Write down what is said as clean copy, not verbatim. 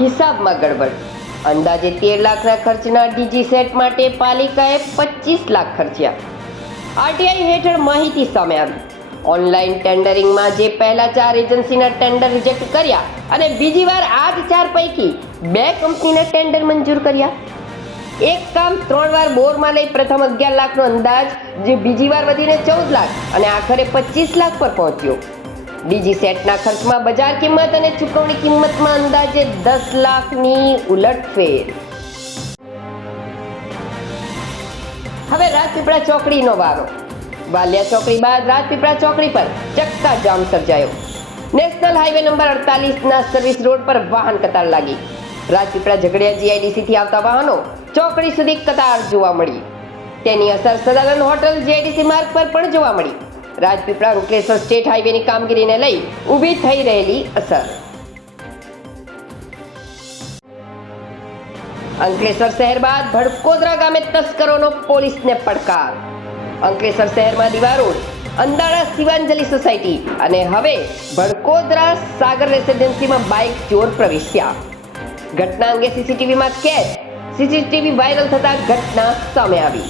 હિસાબમાં ગડબડ. અંદાજે 13 લાખના ખર્ચના ડીજી સેટ માટે પાલિકાએ 25 લાખ ખર્ચ્યા. આરટીઆઈ હેઠળ માહિતી સામે આવી. ઓનલાઈન ટેન્ડરિંગમાં જે પહેલા 4 એજન્સીના ટેન્ડર રિજેક્ટ કર્યા અને બીજી વાર આ જ 4 પૈકી 2 કંપનીના ટેન્ડર મંજૂર કર્યા. એક કામ 3 વાર બોરમાં લઈ પ્રથમ 11 લાખનો અંદાજ, જે બીજી વાર વધીને 14 લાખ અને આખરે 25 લાખ પર પહોંચ્યો. ડીજી સેટના ખર્ચમાં બજાર કિંમત અને ચૂકવણી કિંમતમાં અંદાજે 10 લાખની ઉલટફેર. હવે રાજપીપળા ચોકડીનો વારો. વાલિયા ચોકડી બાદ રાજપીપળા ચોકડી પર ચક્કાજામ સર્જાયો. નેશનલ હાઈવે નંબર 48ના સર્વિસ રોડ પર વાહન કતાર લાગી. રાજપીપળા ઝઘડિયા જીઆઈડીસીથી આવતા વાહનો ચોકડી સુધી કતાર જોવા મળી. તેની અસર સદાનંદ હોટલ જીઆઈડીસી માર્ગ પર પણ જોવા મળી. રાજપીપળા અંકલેશ્વર સ્ટેટ હાઈવેની કામગીરીને લઈ ઊભી થઈ રહેલી અસર. અંકલેશ્વર શહેર બાદ ભડકોદરા ગામે તસ્કરોનો પોલીસને પડકાર. અંકલેશ્વર શહેરમાં દીવા રોડ, અંદાળા શિવાંજલિ સોસાયટી અને હવે ભડકોદરા સાગર રેસિડેન્સીમાં બાઇક ચોર પ્રવેશ્યા. ઘટના અંગે સીસીટીવીમાં કેદ. સીસીટીવી વાયરલ થતા ઘટના સામે આવી.